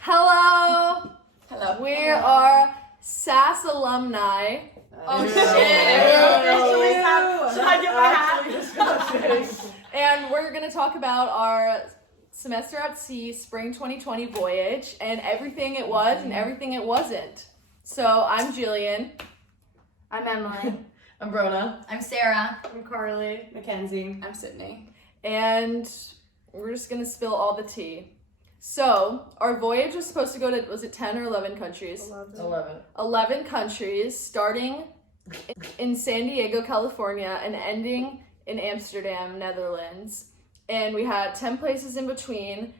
Hello. Hello. We are SAS alumni. Oh shit! Should I get my hat? And we're going to talk about our semester at sea spring 2020 voyage and everything it was and everything it wasn't. So I'm Jillian. I'm Emily. I'm Bronagh. I'm Sara. I'm Carly. Mackenzie. I'm Sydney. And we're just going to spill all the tea. So our voyage was supposed to go to, was it 10 or 11 countries? 11 countries, starting in San Diego, California, and ending in Amsterdam, Netherlands. And we had 10 places in between.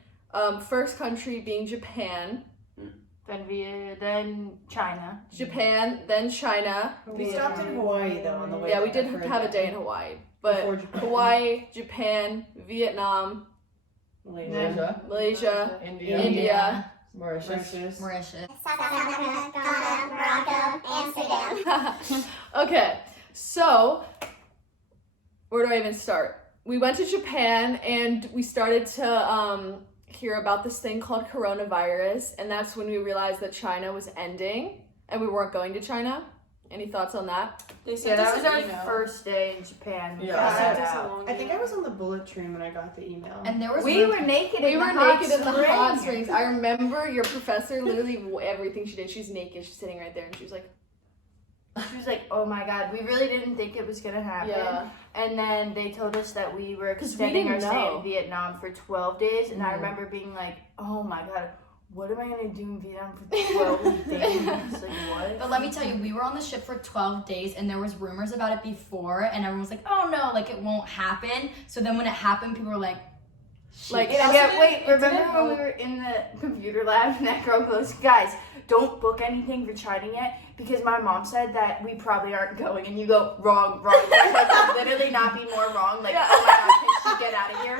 First country being Japan. Then China. Japan, then China. We stopped in Hawaii though on the way. Yeah, we did have a day in Hawaii. But Hawaii, Japan, Vietnam, Malaysia, India. Mauritius. Amsterdam. Okay, so where do I even start? We went to Japan and we started to hear about this thing called coronavirus, and that's when we realized that China was ending and we weren't going to China. Any thoughts on that? Yeah, that was our first day in Japan. I think I was on the bullet train when I got the email. And there was We were naked We in were the hot naked in the hot springs. springs. I remember your professor literally everything she did. She's naked. She's sitting right there, and she was like, "Oh my god, we really didn't think it was gonna happen." "Yeah." And then they told us that we were 'Cause we extending our didn't stay know. in Vietnam for 12 days, and I Mhm. remember being like, "Oh my god, what am I gonna do in Vietnam for 12 days?" Like what? But let me tell you, we were on the ship for 12 days and there was rumors about it before and everyone was like, oh no, like it won't happen. So then when it happened, people were like, Like, Remember when we were in the computer lab and that girl goes, "Guys, don't book anything for China yet because my mom said that we probably aren't going," and you go, wrong. Like, could literally not be more wrong. Like, Yeah. oh my god, can she get out of here?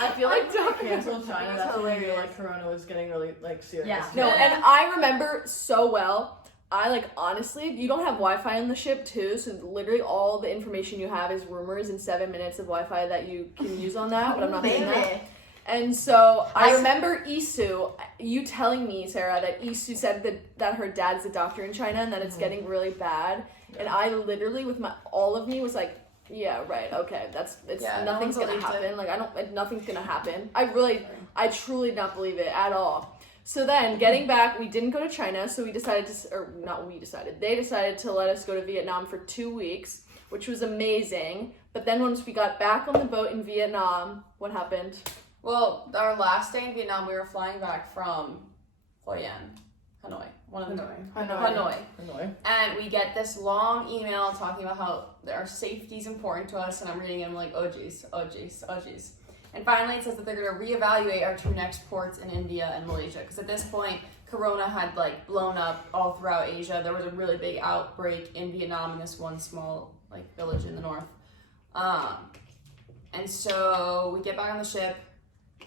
I feel like don't- they canceled China. It's That's when we hilarious. knew like Corona was getting really like serious. Yeah. No, and I remember so well. I like honestly, you don't have Wi-Fi on the ship too, so literally all the information you have is rumors and 7 minutes of Wi-Fi that you can use on that. But I'm not doing that. And so I remember Isu, you telling me, Sarah, that Isu said that her dad's a doctor in China and that it's getting really bad. Yeah. And I literally, with all of me, was like, yeah, right, okay, nothing's gonna happen. Like nothing's gonna happen. I truly not believe it at all. So then, getting back, we didn't go to China, so they decided to let us go to Vietnam for 2 weeks, which was amazing. But then once we got back on the boat in Vietnam, what happened? Well, our last day in Vietnam, we were flying back from Hanoi. One of the Hanoi. And we get this long email talking about how our safety is important to us, and I'm reading it, I'm like, oh geez. And finally, it says that they're going to reevaluate our two next ports in India and Malaysia, because at this point, Corona had like blown up all throughout Asia. There was a really big outbreak in Vietnam in this one small like village in the north. And so we get back on the ship,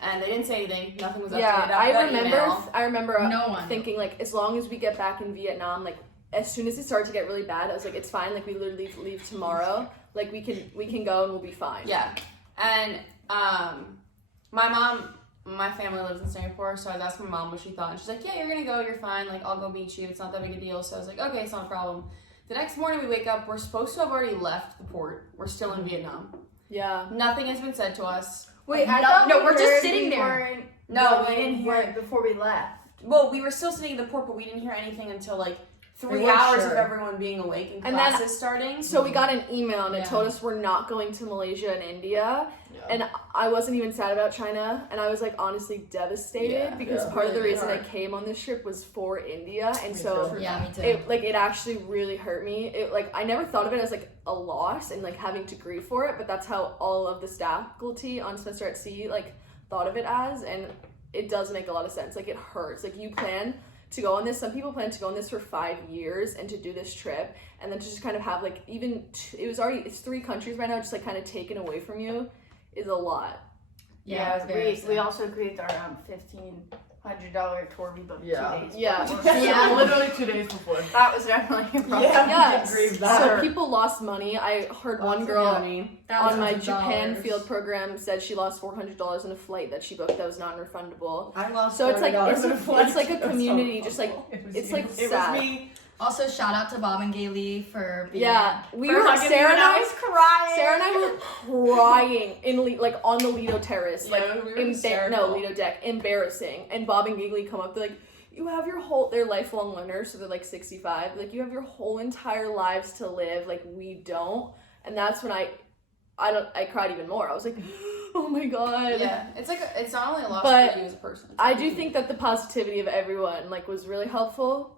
and they didn't say anything. Nothing was updated after that email. I remember No one. thinking like, as long as we get back in Vietnam, like as soon as it started to get really bad, I was like, it's fine. Like we literally leave tomorrow. Like we can go and we'll be fine. Yeah. And my family lives in Singapore, so I was asking my mom what she thought, and she's like, yeah, you're gonna go, you're fine, like I'll go meet you, it's not that big a deal. So I was like, okay, it's not a problem. The next morning we wake up, we're supposed to have already left the port. We're still in Vietnam. Yeah. Nothing has been said to us. Wait, I thought no, we we're just heard sitting we there. weren't No, we going didn't hear right it. before we left. Well, we were still sitting in the port, but we didn't hear anything until like 3 weren't hours sure. of everyone being awake and And then- classes starting. So we got an email and it Yeah. told us we're not going to Malaysia and India. Yeah. And I wasn't even sad about China, and I was like honestly devastated because part of the really reason I hard. came on this trip was for India, and so yeah, me too. it actually really hurt me. It like I never thought of it as like a loss and like having to grieve for it, but that's how all of the faculty on Semester at Sea like thought of it as, and it does make a lot of sense. Like it hurts. Like you plan to go on this. Some people plan to go on this for 5 years and to do this trip, and then to just kind of have like it's 3 countries right now, just like kind of taken away from you is a lot. Yeah, it was very we sad. also agreed our $1,500 tour we booked 2 days Yeah. before. Yeah. Literally 2 days before. That was definitely a problem. Yes. Grieve So that. people lost money. I heard one girl on my Japan field program said she lost $400 on a flight that she booked that was non-refundable. I lost. So it's like $400 it's, on a flight. it's like a That's so community, just like awful. it's like It sad. was me. Also, shout out to Bob and Gailey for being We For were hugging me Sarah when and I was crying. Sarah and I were crying in like on the Lido Terrace, like Yeah, we were hysterical. Lido deck, embarrassing. And Bob and Giggly come up, they're like, "You have your whole." They're lifelong learners, so they're like 65. Like, you have your whole entire lives to live. Like, we don't. And that's when I cried even more. I was like, "Oh my god." Yeah, it's like it's not only a loss But for you as a person. I do think that the positivity of everyone like was really helpful.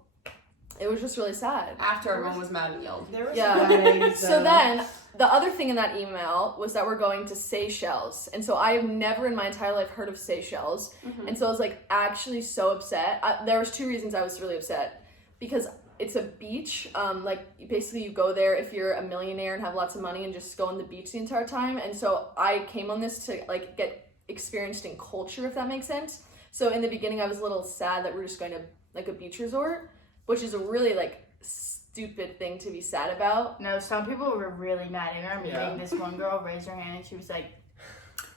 It was just really sad. after everyone was mad and yelled. There was Yeah. guys, So then, the other thing in that email was that we're going to Seychelles. And so I've never in my entire life heard of Seychelles. And so I was like actually so upset. There was 2 reasons I was really upset. Because it's a beach. Like basically you go there if you're a millionaire and have lots of money and just go on the beach the entire time. And so I came on this to like get experienced in culture, if that makes sense. So in the beginning I was a little sad that we're just going to like a beach resort, which is a really like stupid thing to be sad about. No, some people were really mad. I remember Yeah. this one girl raised her hand and she was like,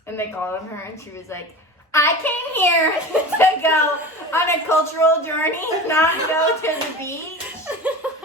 and they called on her and she was like, I came here to go on a cultural journey, not go to the beach.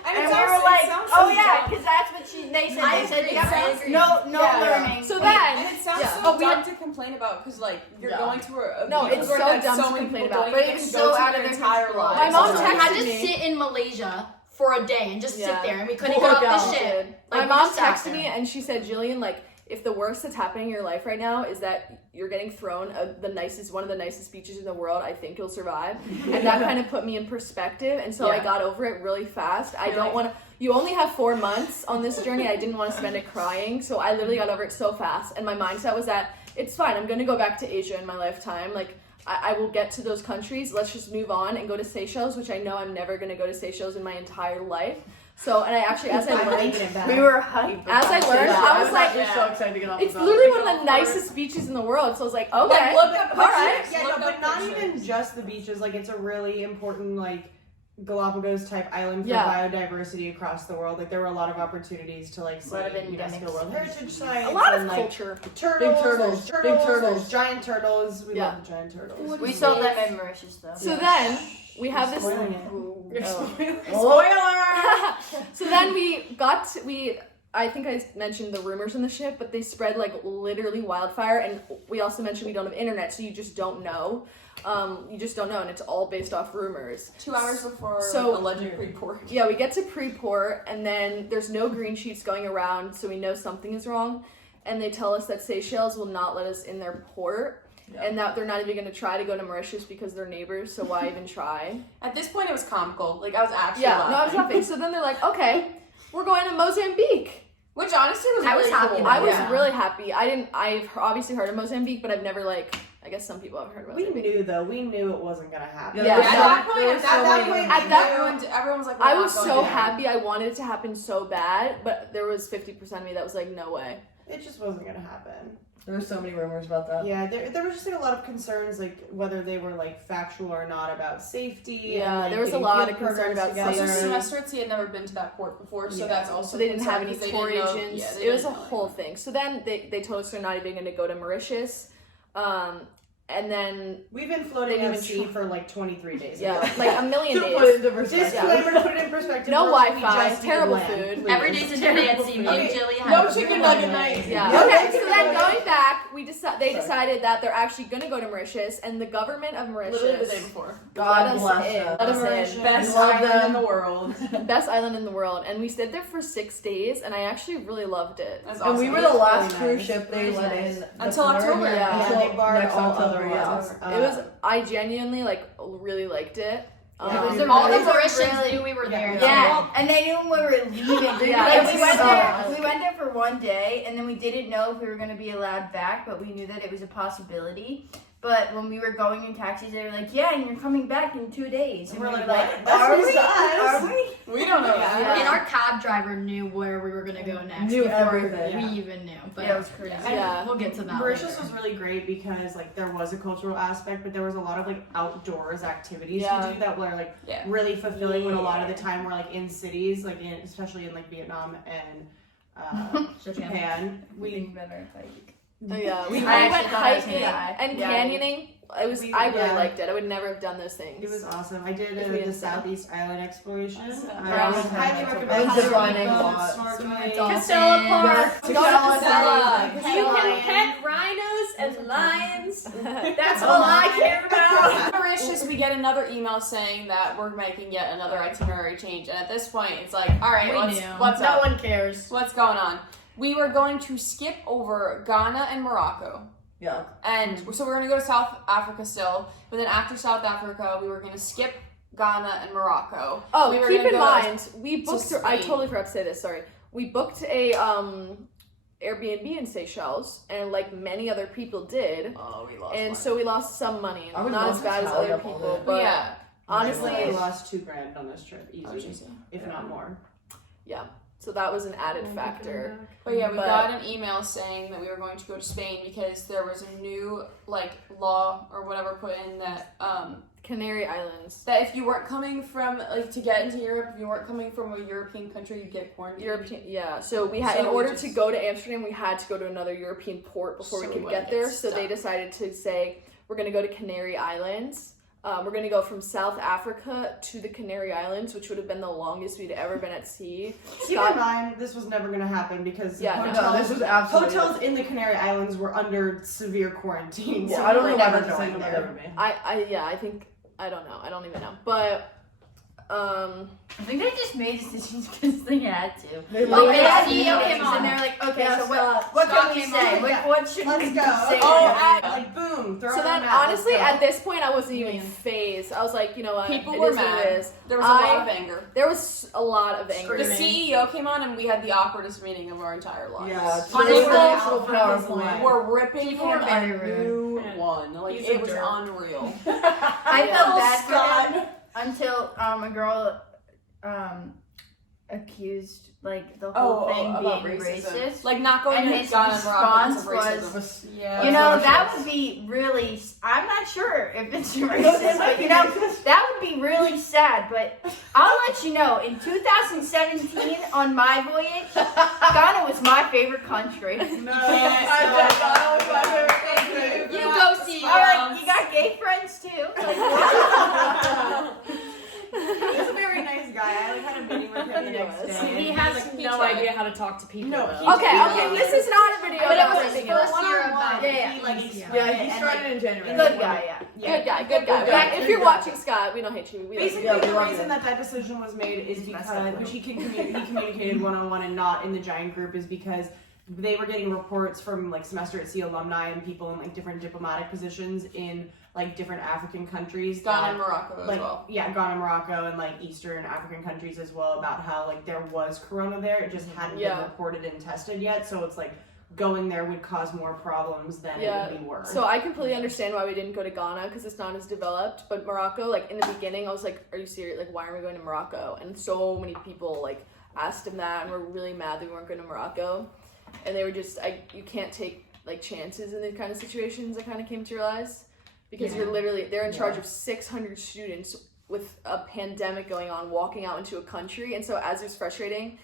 And we were like, oh yeah, because that's what they said. I They said, agree, yeah, I agree. no Yeah. learning. So And then, it sounds yeah. so dumb to complain about because like you're Yeah. going to a No, beach it's resort so that dumb to many complain people about, don't but even it was get to so go out to of their their entire control. lives. My mom Also, we had texted to me. sit in Malaysia for a day and just Yeah. sit there, and we couldn't get off the ship. My Like, we mom just sat texted there. me and she said, Jillian, like, if the worst that's happening in your life right now is that you're getting thrown one of the nicest beaches in the world, I think you'll survive. And that kind of put me in perspective. And so I got over it really fast. I don't want to, you only have 4 months on this journey. I didn't want to spend it crying. So I literally got over it so fast. And my mindset was that it's fine. I'm going to go back to Asia in my lifetime. Like, I will get to those countries. Let's just move on and go to Seychelles, which I know I'm never going to go to Seychelles in my entire life. So, and I actually, as I learned, We were hyped. as I learned, I was like, so excited to get off it's the boat. literally one of the nicest beaches in the world. So I was like, okay, look at all right. Yeah, Look no, but up not pictures. even just the beaches. Like, it's a really important, like, Galapagos type island for Yeah. biodiversity across the world. Like, there were a lot of opportunities to like see lot of endemic UNESCO World Heritage sites. A lot of and, like, culture. turtles, turtles, there's big turtles. there's giant turtles. We Yeah. love the giant turtles. We saw them in Mauritius though. So then we have this. Spoiling it. Ooh, You're oh. spoiler! So then I think I mentioned the rumors in the ship, but they spread like literally wildfire, and we also mentioned we don't have internet, so you just don't know. You just don't know, and it's all based off rumors. 2 hours before So- alleged report. Yeah, we get to pre-port, and then there's no green sheets going around, so we know something is wrong. And they tell us that Seychelles will not let us in their port, and that they're not even going to try to go to Mauritius because they're neighbors, so why even try? At this point, it was comical. Like I was actually Yeah, laughing. no, I was laughing. So then they're like, okay, we're going to Mozambique. Which honestly was I was really happy cool. about I was Yeah. really happy. I've obviously heard of Mozambique, but I've never I guess some people have heard of We Mozambique. knew though. We knew it wasn't gonna happen. Yeah. At that point, There was so many- everyone was like, I we're was not so going there. happy. I wanted it to happen so bad, but there was 50% of me that was like, no way. It just wasn't gonna happen. There were so many rumors about that. Yeah, there was just like a lot of concerns, like whether they were like factual or not about safety. Yeah, and, like, there was a getting lot field of concern programs about together. Also, safety. Semester at Sea had never been to that port before, so Yeah. that's also So they didn't have any concern tour because they didn't know- agents. yeah, they It was a didn't know whole anything. thing. So then they told us they're not even going to go to Mauritius. And then, We've been floating They at didn't sea even for like 23 days. yeah, ago. like a million To put it days. into perspective. Disclaimer to put it in perspective. No we're- we Wi-Fi, just terrible need land, food. please. Every day's a day at sea. Me and Jilly had No a chicken really nugget good night. Yeah. Yeah. Okay, so then going back, they decided that they're actually going to go to Mauritius, and the government of Mauritius Literally the day before. let us bless in. them. Let us in. Mauritius. Best love island them. in the world. Best island in the world, and we stayed there for 6 days, and I actually really loved it. That's And awesome. we were the Really last nice. cruise ship they Really let nice. in. Until the October. summer. Yeah. Yeah, they Until barred next all October, other yeah. ones. It was. I genuinely really liked it. Yeah. It was All the really- Mauritians knew we were there. Yeah, and they knew we were leaving. Yeah, Like, it's we went so there. awesome. We went there for one day, and then we didn't know if we were going to be allowed back, but we knew that it was a possibility. But when we were going in taxis, they were like, "Yeah, and you're coming back in 2 days." And We're we like, were "What? That's "Are news we? to us." Are we?" We don't know Yeah. that. And our cab driver knew where we were gonna go next Knew before everything. we Yeah. even knew. But Yeah, it was crazy. Yeah. we'll get to that Mauritius later. was really great because like there was a cultural aspect, but there was a lot of like outdoors activities Yeah. to do that were like Yeah. really fulfilling. When a lot of the time we're like in cities, like especially in like Vietnam and Japan, we better like. Oh yeah, we I went actually thought I was hiking gonna die. and Yeah. canyoning. I really yeah. liked it. I would never have done those things. it was awesome. I did If we the had Southeast Island exploration. Yeah. I would highly I recommend was ziplining a lot. snorkeling. Casella Park. Go to Casella. Casella. You can pet rhinos and lions. That's all I care about. Mauritius, we get another email saying that we're making yet another itinerary change, and at this point, it's like, all right, what's No up? one cares. What's going on? We were going to skip over Ghana and Morocco. Yeah. And so we're going to go to South Africa still, but then after South Africa, we were going to skip Ghana and Morocco. Oh, we were keep gonna in go mind, we booked. Spain. I totally forgot to say this. Sorry, we booked a Airbnb in Seychelles, and like many other people did, Oh, we lost and money. so we lost some money. I would Not love as to bad as tally other up all people, that. but yeah. honestly, we lost $2,000 on this trip, easy, if not more. so that was an added factor. But yeah, we But- got an email saying that we were going to go to Spain because there was a new like law or whatever put in that Canary Islands. that if you weren't coming from like to get into Europe, if you weren't coming from a European country, you'd get quarantined. European, yeah. So we had, So in we order just- to go to Amsterdam, we had to go to another European port before So we we could wouldn't get there. get So they stuck. decided to say we're going to go to Canary Islands. We're going to go from South Africa to the Canary Islands, which would have been the longest we'd ever been at sea. Keep in mind, this was never going to happen because Yeah, no, hotels, this was absolutely. hotels in the Canary Islands were under severe quarantine. Yeah, so I don't we think were never never going going to there. ever be. I don't know. I don't even know. But, I think they just made decisions because they had to. They They literally had had meetings meetings. and they're like, okay, Yeah, so Scott. what Scott can we came say? on. What should Let's we go. say? Like boom, throw so it then, on the map, honestly, let's go. at this point, I wasn't even phased. I was like, you know what? People it were is what mad. it is. There was a lot of anger. There was a lot of anger. The CEO came on and we had the awkwardest meeting of our entire lives. Yeah, Honestly, national PowerPoint. We're ripping People him were very a rude. new one. Like He's it a was jerk. unreal. I felt bad for Scott. them until a girl accused like the whole thing about being racist. Like not going And to his Ghana and Morocco response because of racism. was, Yeah. You know, That's that delicious. would be really, I'm not sure if it's racist, but you know, that would be really sad. But I'll let you know, in 2017 on my voyage, Ghana was my favorite country. No, You go see. All right, you got gay friends too. He's a very nice guy. I like had a meeting with him the next day. He has Like, no tried. idea how to talk to people. No, though. Okay, this is not a video. But it about was his ripping first us. year about it. Yeah, He, like, Yeah. Yeah, he and, started in January. Good guy, yeah. Good guy. Good guy. If Good you're guy. watching, Scott, we don't hate you. We love Basically, you. Yeah, we the love reason it. that decision was made is He's messed because, up, which he communicated one-on-one and not in the giant group, is because they were getting reports from like Semester at Sea alumni and people in like different diplomatic positions in like different African countries. Ghana and Morocco as like well. yeah, Ghana, Morocco, and like Eastern African countries as well, about how like there was corona there. It just hadn't Yeah. been reported and tested yet. So it's like going there would cause more problems than Yeah. it would be worse. So I completely understand why we didn't go to Ghana because it's not as developed. But Morocco, like in the beginning, I was like, "Are you serious? Like, why are we going to Morocco?" And so many people like asked him that, and were really mad that we weren't going to Morocco. And they were just, you can't take like chances in these kind of situations. I kind of came to realize because they're in charge of 600 students with a pandemic going on, walking out into a country, and so as it was frustrating.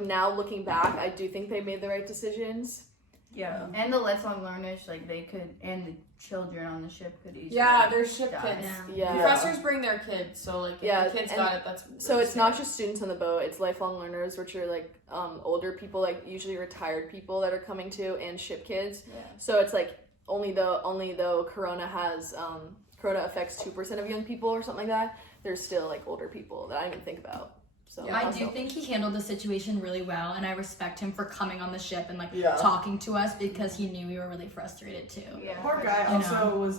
Now looking back, I do think they made the right decisions. Yeah. And the lifelong learners, like they could, and the children on the ship could easily. Yeah, their ship die. kids. Yeah. Professors bring their kids, so like if Yeah, the kids and got it, that's So it's not just students on the boat; it's lifelong learners, which are like older people, like usually retired people that are coming to, and ship kids. Yeah. So it's like only though Corona affects 2% of young people or something like that. There's still like older people that I didn't even think about. So I do think he handled the situation really well, and I respect him for coming on the ship and talking to us because he knew we were really frustrated too. Yeah. Poor guy also was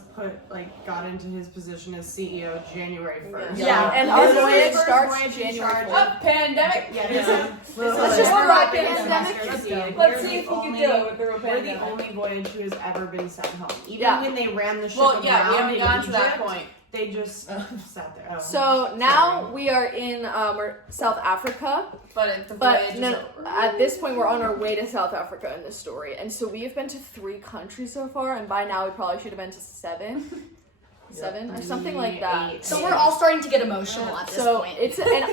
got into his position as CEO January 1st. Yeah, and our voyage starts January 4th. Pandemic. Let's just rock it. Let's see if we can do it with the real We're the pandemic. only voyage who has ever been sent home. Even Yeah. when they ran the ship Well, around yeah, we haven't in gotten to that Egypt, point. they just sat there. Oh, So now we are in South Africa, But the but voyage is no, over. at this point we're on our way to South Africa in this story, and so we have been to 3 countries so far, and by now we probably should have been to 7 or something like that. So we're all starting to get emotional at this So point. it's and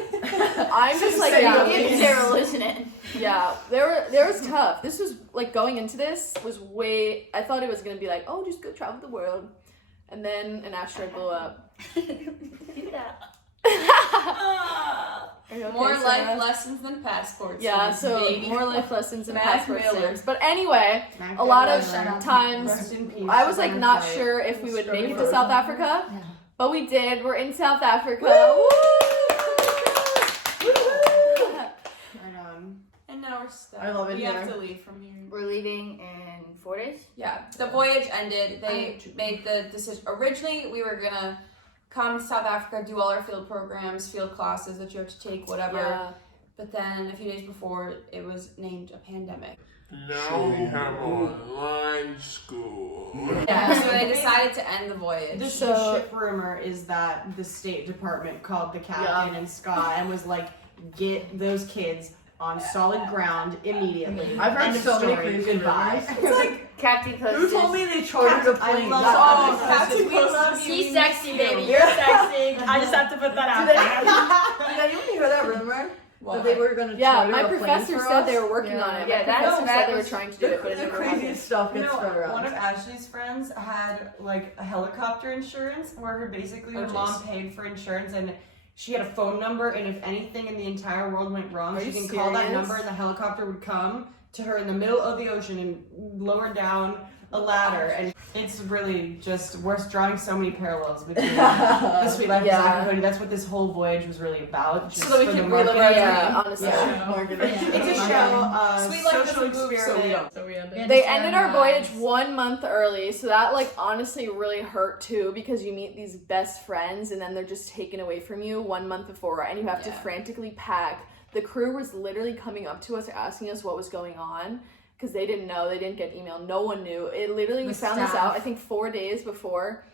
I'm just like Give Sarah listening. yeah, there was tough. This was like going into this was way. I thought it was gonna be like, oh, just go travel the world, and then an asteroid blew up. Do that. Are you okay, More Sarah? life lessons than passports. Yeah, so baby. more life lessons and Mac passport Miller. stamps. But anyway, Mac a lot of Miller. times Rest in peace. I was like not Flight. sure if we would make it to Struggle. South Africa, Yeah. but we did. We're in South Africa. Right on. And now we're stuck. I love it We here. have to leave from here. We're leaving in 4 days. Yeah, the voyage ended. They made the decision. Originally, we were gonna come to South Africa, do all our field programs, field classes that you have to take, whatever. Yeah. But then a few days before, it was named a pandemic. Now we have online school. Yeah, so they decided to end the voyage. The So- ship rumor is that the State Department called the captain and Scott and was like, get those kids on solid ground immediately. I've heard End of so many story. crazy Goodbye. rumors. Captain Post. Who told me they chartered a I plane? love Oh, that. Captain Post. He's sexy, baby. You're sexy. I just have to put that out Did there. Did you hear that rumor? That they were going to Yeah, charter my a plane professor for said us? they were working on it. Yeah, My that's- professor that said they were was- trying to do it, but it The never craziest happened. stuff gets spread around. One of Ashley's friends had like a helicopter insurance where her basically her Oh, mom jeez. paid for insurance and she had a phone number and if anything in the entire world went wrong, Are she you can call that serious? number and the helicopter would come to her in the middle of the ocean and lower down a ladder. And it's really just we're drawing so many parallels between the Sweet Life of Yeah. Zack and Cody. That's what this whole voyage was really about. Just that we for the can relive marketing. our Yeah, honestly. It's a show, Sweet Life social doesn't move, experiment. So we ended. They ended our voyage 1 month early, so that like honestly really hurt too because you meet these best friends and then they're just taken away from you 1 month before and you have to Yeah. frantically pack. The crew was literally coming up to us asking us what was going on because they didn't know, they didn't get email, no one knew. It literally, we The found this staff. out I think 4 days before.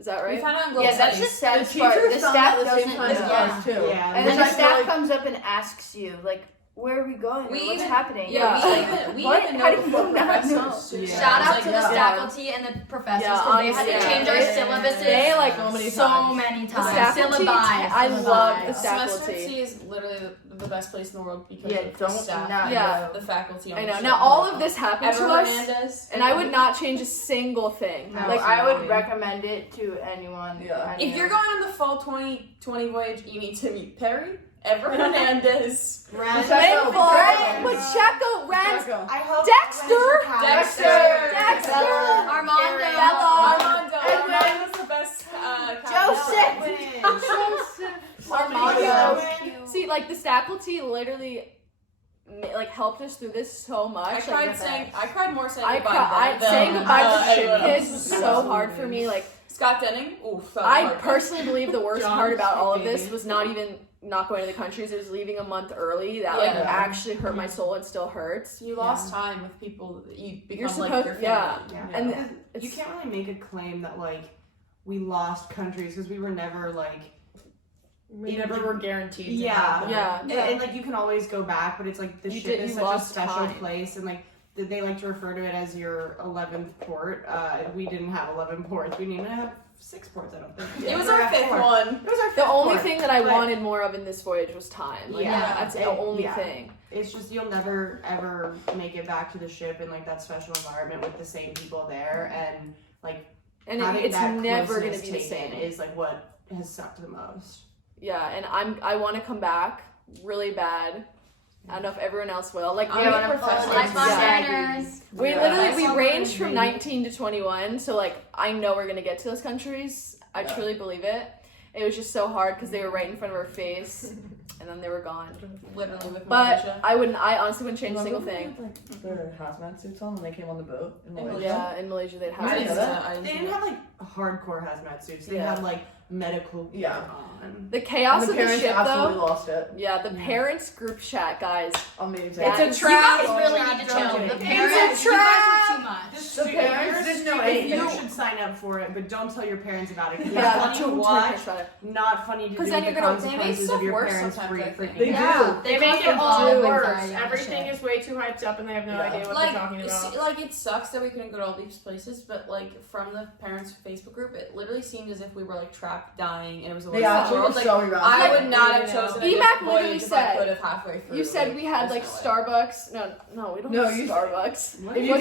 Is that We right? found out on Global Yeah, that's the Studies. sad The part. teachers The found staff out the same doesn't time as know. us too. Yeah. And Which then the I feel staff like- comes up and asks you, like, where are we going? We What's even- happening? Yeah. We What? even How know do you before not know? professors. Yeah. Shout out Like, to the yeah. faculty and the professors Yeah, because they had honestly, to yeah. change our They- syllabuses they, like, so many The times. faculty, I love the Semester faculty. C is literally the best place in the world because Yeah, of the don't staff, not Yeah. the faculty. On I the know. ship. Now all of this happened Ever to us, Hernandez, and I would not change a single thing. No, Like I would recommend it to anyone. Yeah. If you're going on the fall 2020 voyage, you need to meet Perry, Ever Hernandez, Pacheco, Rand, I hope Dexter, Armando. Armando. Edwin. Armando's the best. Armando. See, like the faculty literally like helped us through this so much. I Like, cried more saying I goodbye. cried. than, Saying goodbye to the ship Edwin. kids was so hard for me. Like Scott Denning. Oof. that was I hard. personally believe the worst John part about all of this baby. was not even not going to the countries. It was leaving a month early. That like Yeah. actually hurt my soul and still hurts. You lost time with people that you become You're like supposed- your family. yeah. Yeah. And You it's, can't really make a claim that like we lost countries because we were never like We never were guaranteed to Yeah. have them. yeah, and like you can always go back, but it's like the You ship did- is you such a lost special time. place, and like they like to refer to it as your 11th port. We didn't have 11 ports. We didn't even have 6 ports. I don't think. It was We were our at fifth 4. one. It was our the fifth only port. thing that I But wanted more of in this voyage was time. Like, Yeah. that's the And- only yeah. thing. It's just you'll never ever make it back to the ship in like that special environment with the same people there, and like And having it's that never gonna closeness be the taken same. is like what has sucked the most. Yeah, and I want to come back really bad. I don't know if everyone else will. Like I'm we, a professor. Lifelong Yeah. learners. we Yeah. literally we Lifelong range from learners, 19 to 21, so like I know we're gonna get to those countries. I Yeah. truly believe it. It was just so hard because they were right in front of our face. and then they were gone. Literally with But I honestly wouldn't change a single thing. Like, their hazmat suits on when they came on the boat in Malaysia. Yeah, in Malaysia they'd have I didn't it. know that. They didn't have like hardcore hazmat suits. They had like medical gear on. The chaos And the of the parents ship, absolutely though. lost it. Yeah, the parents group chat, guys. Amazing. It's a You trap. guys really need to chill. The It's parents, a you guys trap. were too much. The parents didn't know anything. You should sign up for it, but don't tell your parents about it. It's Yeah, funny to don't watch, talk about it. not funny to do 'Cause with then the you're gonna- they make consequences stuff of your worse parents sometimes, I think. freaking. They do. They make it do. all Do worse. anxiety on the Everything ship. is way too hyped up, and they have no idea what they're talking about. Like it sucks that we couldn't go to all these places, but like from the parents' Facebook group, it literally seemed as if we were like trapped, dying, and it was a They worst actually were world. Like, so around. I would not have Yeah. chosen a EMAC different literally voyage if I said- could have halfway through. You said we had like there's no way. Starbucks. No, we don't No, have you- Starbucks. What? If You you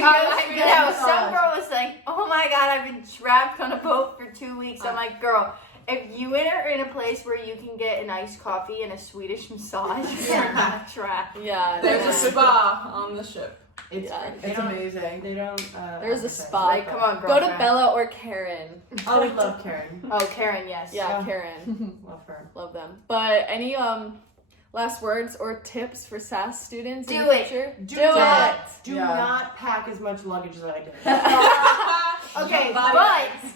Yeah, some girl was like, "Oh my god, I've been trapped on a boat for 2 weeks." I'm like, "Girl, if you are in a place where you can get an iced coffee and a Swedish massage, you're not trapped." Yeah, There's no. a spa on the ship. It's Yeah. It's amazing. They don't. There's a advertise spa. like Come that. on, Go girlfriend. to Bella or Karen. Oh, we love Karen. Oh, Karen, yes. Yeah, Karen. Love her. Love them. But any last words or tips for SAS students in Do the it. future? Do not Yeah. not pack as much luggage as I did. Okay, but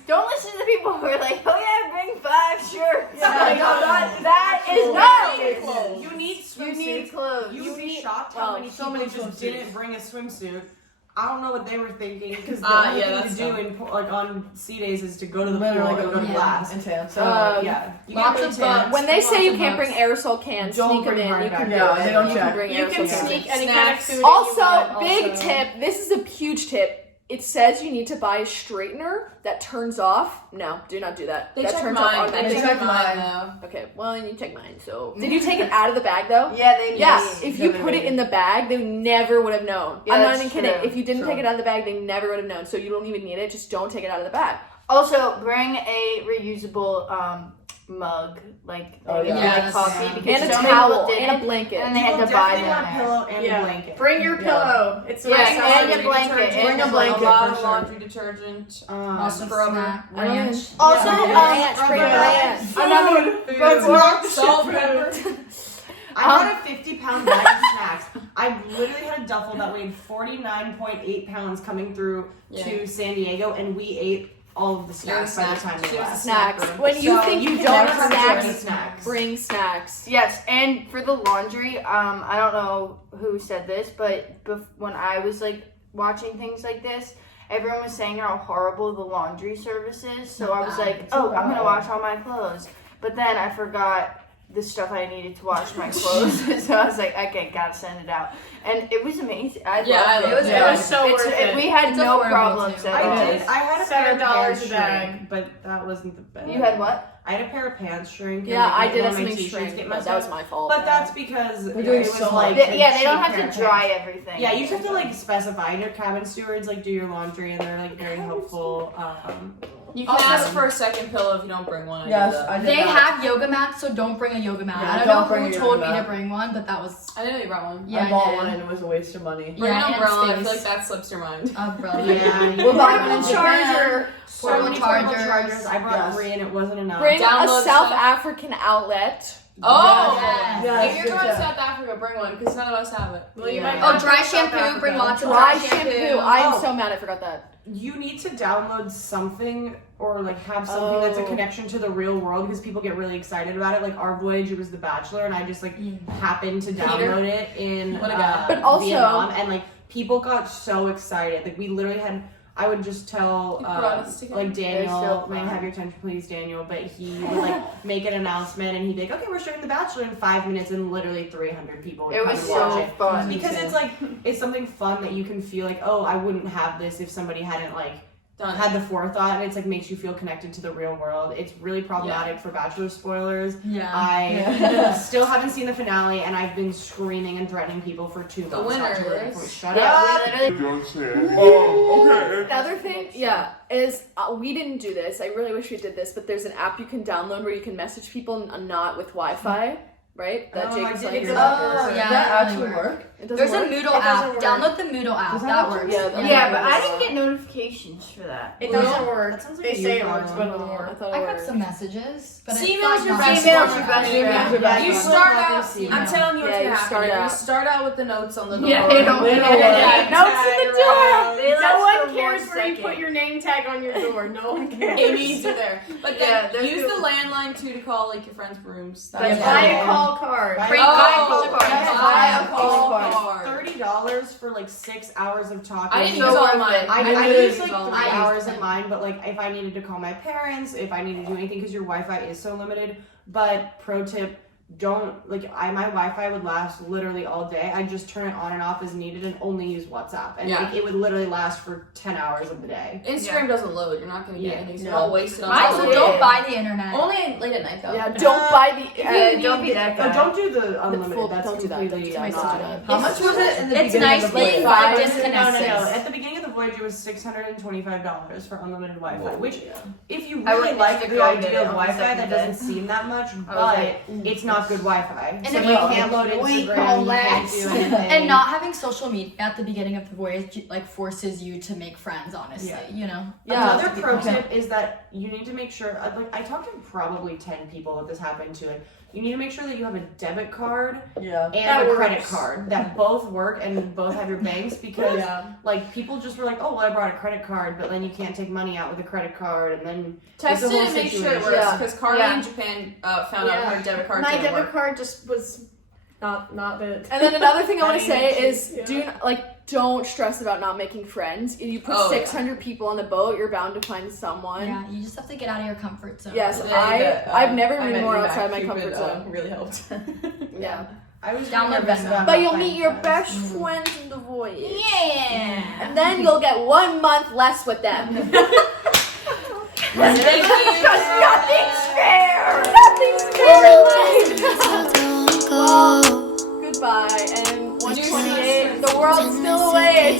don't listen to the people who are like, "Oh yeah, bring 5 shirts." Yeah, Like, no, that is no. You need You swimsuits. need clothes. You would be need- shocked well, how many so people many just swimsuits. didn't bring a swimsuit. I don't know what they were thinking because the Ah, only yeah, thing that's to do dumb. in like on sea days is to go to the Literally pool and go to yeah. class. And tan. So yeah, you lots get of really tan. books. When they say Lots you of can't bring books. aerosol cans, Don't sneak them bring in. hard You can back. do Yeah, it. they don't You check. can bring You aerosol can cans. sneak any kind of Snacks. food in Also, you want. big tip. This is a huge tip. It says you need to buy a straightener that turns off. No, do not do that. They that check turns mine. off They automatically. check mine mine. though. Okay, well, then you check mine. So, did you take it out of the bag though? Yeah, they Yeah, made. if you put it in the bag, they never would have known. Yeah, I'm not that's even kidding. true. If you didn't True. take it out of the bag, they never would have known. So you don't even need it. Just don't take it out of the bag. Also, bring a reusable mug, like Oh, you yeah. like coffee, Yeah. because And a so many towel people and a didn't, blanket. and they You had will to buy definitely want a them. pillow and Yeah. a blanket. Bring your Yeah. pillow. It's Yeah, nice. and Laundry a blanket. detergent, Bring a a blanket lot for of sure. laundry detergent. Also Scrubber. snack, I don't ranch. Also, Ranch, bring rubber ranch. Food. But for- Salt, pepper. I had a 50-pound bag of snacks. I literally had a duffel that weighed 49.8 pounds coming through to San Diego, and we ate all of the snacks by the time they left. Snacks. When you So think you can don't never have bring any snacks, snacks. bring snacks. Yes, and for the laundry, I don't know who said this, but when I was like watching things like this, everyone was saying how horrible the laundry service is. So I was like, "Oh, I'm gonna wash all my clothes," but then I forgot the stuff I needed to wash my clothes. So I was like, "Okay, gotta send it out," and it was amazing. I loved it. it. was so worth it. We had It's no affordable, problems too. at all. I did. I had a pair of $7 pants a shrink, bag. but that wasn't the best. You had what? I had a pair of pants shrink. Yeah, and I like, did one have of my something t-shirts shrink, get but messed that up. was my fault. But that's because We're it doing was so like much. a Yeah, they don't cheap have pair to of dry pants. everything. Yeah, you just have to like specify. And your cabin stewards like do your laundry, and they're like very helpful. You can ask for a second pillow if you don't bring one. I Yes, did that. I did They that. have yoga mats, so don't bring a yoga mat. Yeah, I don't don't know bring who a told yoga me to mat. bring one, but that was I didn't know you brought one. yeah. I bought did. one and it was a waste of money. Bring Yeah, an and umbrella. I space. feel like that slips your mind. Umbrella. Yeah, We'll buy one in Portable Japan. charger. so Portable many portable chargers. chargers. I brought Yes. 3, and it wasn't enough. Bring Download a South stuff. African outlet. Oh! Yes. Yes, If you're good going to tip. South Africa, bring one because none of us have it. Well, you Yeah. might Oh, not dry go to South shampoo. Bring Africa. lots of Dry shampoo. I'm Oh. so mad I forgot that. You need to download something or like have something that's a Oh. connection to the real world because people get really excited about it. Like our voyage, it was The Bachelor, and I just like happened to download it in What a guy. But also- Vietnam, and like people got so excited. Like we literally had. I would just tell You brought us together. like They're Daniel, so may I fun. have your attention please, Daniel, but he would like make an announcement and he'd be like, okay, we're starting The Bachelor in 5 minutes, and literally 300 people would It come was and watch so it. fun. Because it's like it's something fun that you can feel like, oh, I wouldn't have this if somebody hadn't like Done. had the forethought, and it's like makes you feel connected to the real world. It's really problematic for Bachelor spoilers. Yeah. I still haven't seen the finale, and I've been screaming and threatening people for 2 months. not to winners. vote. Shut Yeah, up. we literally. Don't say it. Oh, okay. Another thing, is we didn't do this. I really wish we did this, but there's an app you can download where you can message people not with Wi-Fi. right? That Jake was telling you Oh, about. yeah, Does that really actually work. work? It doesn't There's a work? Moodle It doesn't app. work. Download the Moodle app. Does that That work? works. Yeah, but I didn't get notifications for that. It doesn't work. That sounds like They a say it unicorn works, but it one. doesn't I work. thought I it got worked. some messages, but See, it's emails like your not best Email's friend. your best Yeah. friend. You Yeah. start Yeah. out. I'm telling you what's Yeah, gonna you happen. start You're gonna out. start out with the notes on the door. Yeah, they don't. Yeah. Notes in the door. They No last one for cares 1 where you second. put your name tag on your door. No one cares. It means you're there. But Yeah, then there's use no- the landline too to call like your friends' rooms. That's Buy Yeah. a call card. Buy a Free call call card. card. Yes, Buy a call call card. card. $30 for like 6 hours of talking. I didn't So use all worth mine. it. I literally use like all 3 mine. hours in mine, but like if I needed to call my parents, if I needed to do anything, because your Wi-Fi is so limited. But pro tip, don't my Wi-Fi would last literally all day. I just turn it on and off as needed and only use WhatsApp, and Yeah. like, it would literally last for 10 hours of the day. Instagram doesn't load. You're not gonna get Yeah. anything. So No. you're all wasted on Also, social don't media. buy the internet. Only late at night though. Yeah, don't buy the. Don't be that Oh, guy. don't do the unlimited. full- That's don't do that. completely Don't do not. that. How much was it in the It's beginning nice of the being voyage? five No. disconnections. At the beginning of the voyage, it was $625 for unlimited Wi-Fi. Which, if you I really went like to the go get idea it of on the Wi-Fi, second that day. doesn't seem that much, I was but like, it's not good Wi-Fi. And So if you you can't load we Instagram, call you can't do that. anything. And not having social media at the beginning of the voyage like forces you to make friends, honestly. Yeah. You know? Yeah. Another pro tip is that you need to make sure. I talked to probably 10 people that this happened to. Like, you need to make sure that you have a debit card Yeah. and That a works. credit card that both work and both have your banks, because like people just were like, oh well, I brought a credit card, but then you can't take money out with a credit card, and then Text it's it a whole and make sure it situation. works. Yeah. Because Carly Yeah. in Japan found out her debit card My didn't debit work. card just was not the. And then another thing I want I to mean, say is, yeah. don't stress about not making friends. You put Oh, 600 people on the boat, you're bound to find someone. Yeah, you just have to get out of your comfort zone. Yes, Yeah, I've never I been met more you back. outside my Cupid, comfort zone. really helped. Yeah. I was Download nervous Venmo. about But not you'll finding meet your friends. best friends in the voyage. Yeah. And then you'll get 1 month less with them. Thank you. Nothing's fair! Nothing's fair! Goodbye, and 128, the world's still awake!